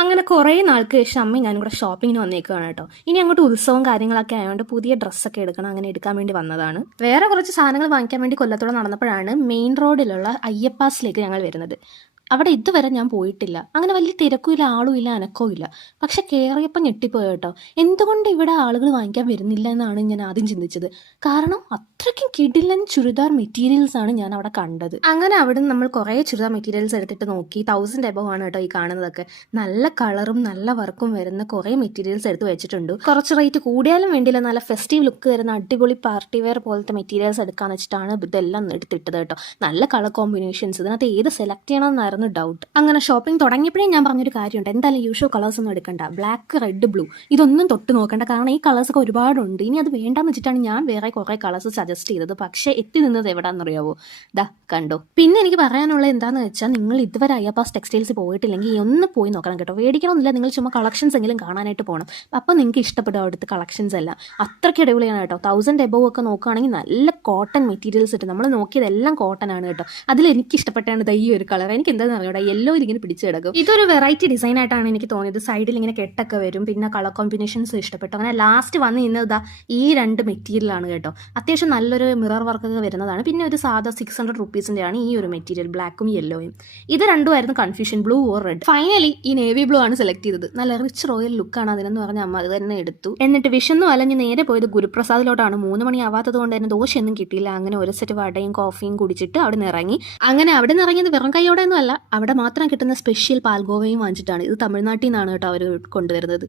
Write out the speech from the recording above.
അങ്ങനെ കുറേ നാൾക്ക് ശേഷം അമ്മയും ഞാനും കൂടെ ഷോപ്പിങ്ങിന് വന്നേക്കുകയാണ് കേട്ടോ. ഇനി അങ്ങോട്ട് ഉത്സവം കാര്യങ്ങളൊക്കെ ആയതുകൊണ്ട് പുതിയ ഡ്രസ്സൊക്കെ എടുക്കണം, അങ്ങനെ എടുക്കാൻ വേണ്ടി വന്നതാണ്. വേറെ കുറച്ച് സാധനങ്ങൾ വാങ്ങിക്കാൻ വേണ്ടി കൊല്ലത്തോടെ നടന്നപ്പോഴാണ് മെയിൻ റോഡിലുള്ള അയ്യപ്പാസിലേക്ക് ഞങ്ങൾ വരുന്നത്. അവിടെ ഇതുവരെ ഞാൻ പോയിട്ടില്ല. അങ്ങനെ വലിയ തിരക്കുമില്ല, ആളുമില്ല, അനക്കവും ഇല്ല. പക്ഷെ കയറിയപ്പോൾ ഞെട്ടിപ്പോയി കേട്ടോ. എന്തുകൊണ്ട് ഇവിടെ ആളുകൾ വാങ്ങിക്കാൻ വരുന്നില്ല എന്നാണ് ഞാൻ ആദ്യം ചിന്തിച്ചത്. കാരണം അത്രയ്ക്കും കിടിലൻ ചുരിദാർ മെറ്റീരിയൽസ് ആണ് ഞാൻ അവിടെ കണ്ടത്. അങ്ങനെ അവിടെ നിന്ന് നമ്മൾ കുറേ ചുരിദാർ മെറ്റീരിയൽസ് എടുത്തിട്ട് നോക്കി. 1000 എബവ് ആണ് കേട്ടോ ഈ കാണുന്നതൊക്കെ. നല്ല കളറും നല്ല വർക്കും വരുന്ന കുറേ മെറ്റീരിയൽസ് എടുത്ത് വെച്ചിട്ടുണ്ട്. കുറച്ച് റേറ്റ് കൂടിയാലും വേണ്ടിയില്ല, നല്ല ഫെസ്റ്റീവ് ലുക്ക് വരുന്ന അടിപൊളി പാർട്ടി വെയർ പോലത്തെ മെറ്റീരിയൽസ് എടുക്കാന്ന് വെച്ചിട്ടാണ് ഇതെല്ലാം എടുത്തിട്ടത് കേട്ടോ. നല്ല കളർ കോമ്പിനേഷൻസ്, ഇതിനകത്ത് ഏത് സെലക്ട് ചെയ്യണമെന്നായിരുന്നു ഡൗട്ട്. അങ്ങനെ ഷോപ്പിംഗ് തുടങ്ങിയപ്പോഴേ ഞാൻ പറഞ്ഞൊരു കാര്യമുണ്ട്, എന്തായാലും യൂഷ്വൽ കളേഴ്സ് ഒന്നും എടുക്കണ്ട, ബ്ലാക്ക്, റെഡ്, ബ്ലൂ ഇതൊന്നും തൊട്ട് നോക്കണ്ട. കാരണം ഈ കളേഴ്സ് ഒക്കെ ഒരുപാടുണ്ട്. ഇനി അത് വേണ്ടാന്ന് വെച്ചിട്ടാണ് ഞാൻ വേറെ കുറേ കളേഴ്സ് സജസ്റ്റ് ചെയ്തത്. പക്ഷേ എത്തി നിന്നത് എവിടാന്നറിയാവോ? ദാ കണ്ടോ. പിന്നെ എനിക്ക് പറയാനുള്ളത് എന്താണെന്ന് വെച്ചാൽ, നിങ്ങൾ ഇതുവരെ അയ്യപ്പാസ് ടെക്സ്റ്റൈൽസ് പോയിട്ടില്ലെങ്കിൽ ഒന്ന് പോയി നോക്കണം കേട്ടോ. മേടിക്കണമെന്നില്ല, നിങ്ങൾ ചുമ്മാ കളക്ഷൻസ് എങ്കിലും കാണാനായിട്ട് പോകണം. അപ്പോൾ നിങ്ങൾക്ക് ഇഷ്ടപ്പെടും അവിടുത്തെ കളക്ഷൻസ് എല്ലാം. അത്രയ്ക്ക് അടിപൊളിയാണ് കേട്ടോ. 1000 എബവ് ഒക്കെ നോക്കുകയാണെങ്കിൽ നല്ല കോട്ടൺ മെറ്റീരിയൽസ് കിട്ടും. നമ്മൾ നോക്കിയതെല്ലാം കോട്ടൺ ആണ് കേട്ടോ. അതിൽ എനിക്ക് ഇഷ്ടപ്പെട്ടാണ് ഈ ഒരു കളർ. എനിക്ക് എന്താണെന്ന് അറിയാം, യെല്ലോ ഇങ്ങനെ പിടിച്ചു കിടക്കും. ഇതൊരു വെറൈറ്റി ഡിസൈൻ ആയിട്ടാണ് എനിക്ക് തോന്നിയത്. സൈഡിൽ ഇങ്ങനെ കെട്ടൊക്കെ വരും, പിന്നെ കളർ കോമ്പിനേഷൻസ് ഇഷ്ടപ്പെട്ടു. അങ്ങനെ ലാസ്റ്റ് വന്ന് ഇന്നതാ ഈ 2 മെറ്റീരിയലാണ് കേട്ടോ. അത്യാവശ്യം നല്ലൊരു മിറർ വർക്കൊക്കെ വരുന്നതാണ്. പിന്നെ ഒരു സാധാ 600 റുപ്പീസിൻ്റെ ആണ് ഈ ഒരു മെറ്റീരിയൽ, ബ്ലാക്കും യെല്ലോയും. ഇത് രണ്ടുമായിരുന്നു confusion, blue or red. Finally ഈ നേവി ബ്ലൂ ആണ് സെലക്ട് ചെയ്തത്. നല്ല റിച്ച് റോയൽ ലുക്കാണ് അതിനെന്ന് പറഞ്ഞ അമ്മ അത് തന്നെ എടുത്തു. എന്നിട്ട് വിഷന്നു അലഞ്ഞ് നേരെ പോയത് ഗുരുപ്രസാദിലോട്ടാണ്. 3 മണി ആവാത്തത് കൊണ്ട് തന്നെ ദോശയൊന്നും കിട്ടിയില്ല. അങ്ങനെ ഒരു സെറ്റ് വടയും കോഫിയും കുടിച്ചിട്ട് അവിടെ നിന്ന് ഇറങ്ങി. അങ്ങനെ അവിടെ നിന്ന് ഇറങ്ങിയത് വെറും കൈയോടെ ഒന്നും അല്ല, അവിടെ മാത്രം കിട്ടുന്ന സ്പെഷ്യൽ പാൽഗോവയും വാങ്ങിച്ചിട്ടാണ്. ഇത് തമിഴ്നാട്ടിൽ നിന്നാണ് കേട്ടോ അവർ കൊണ്ടുവരുന്നത്.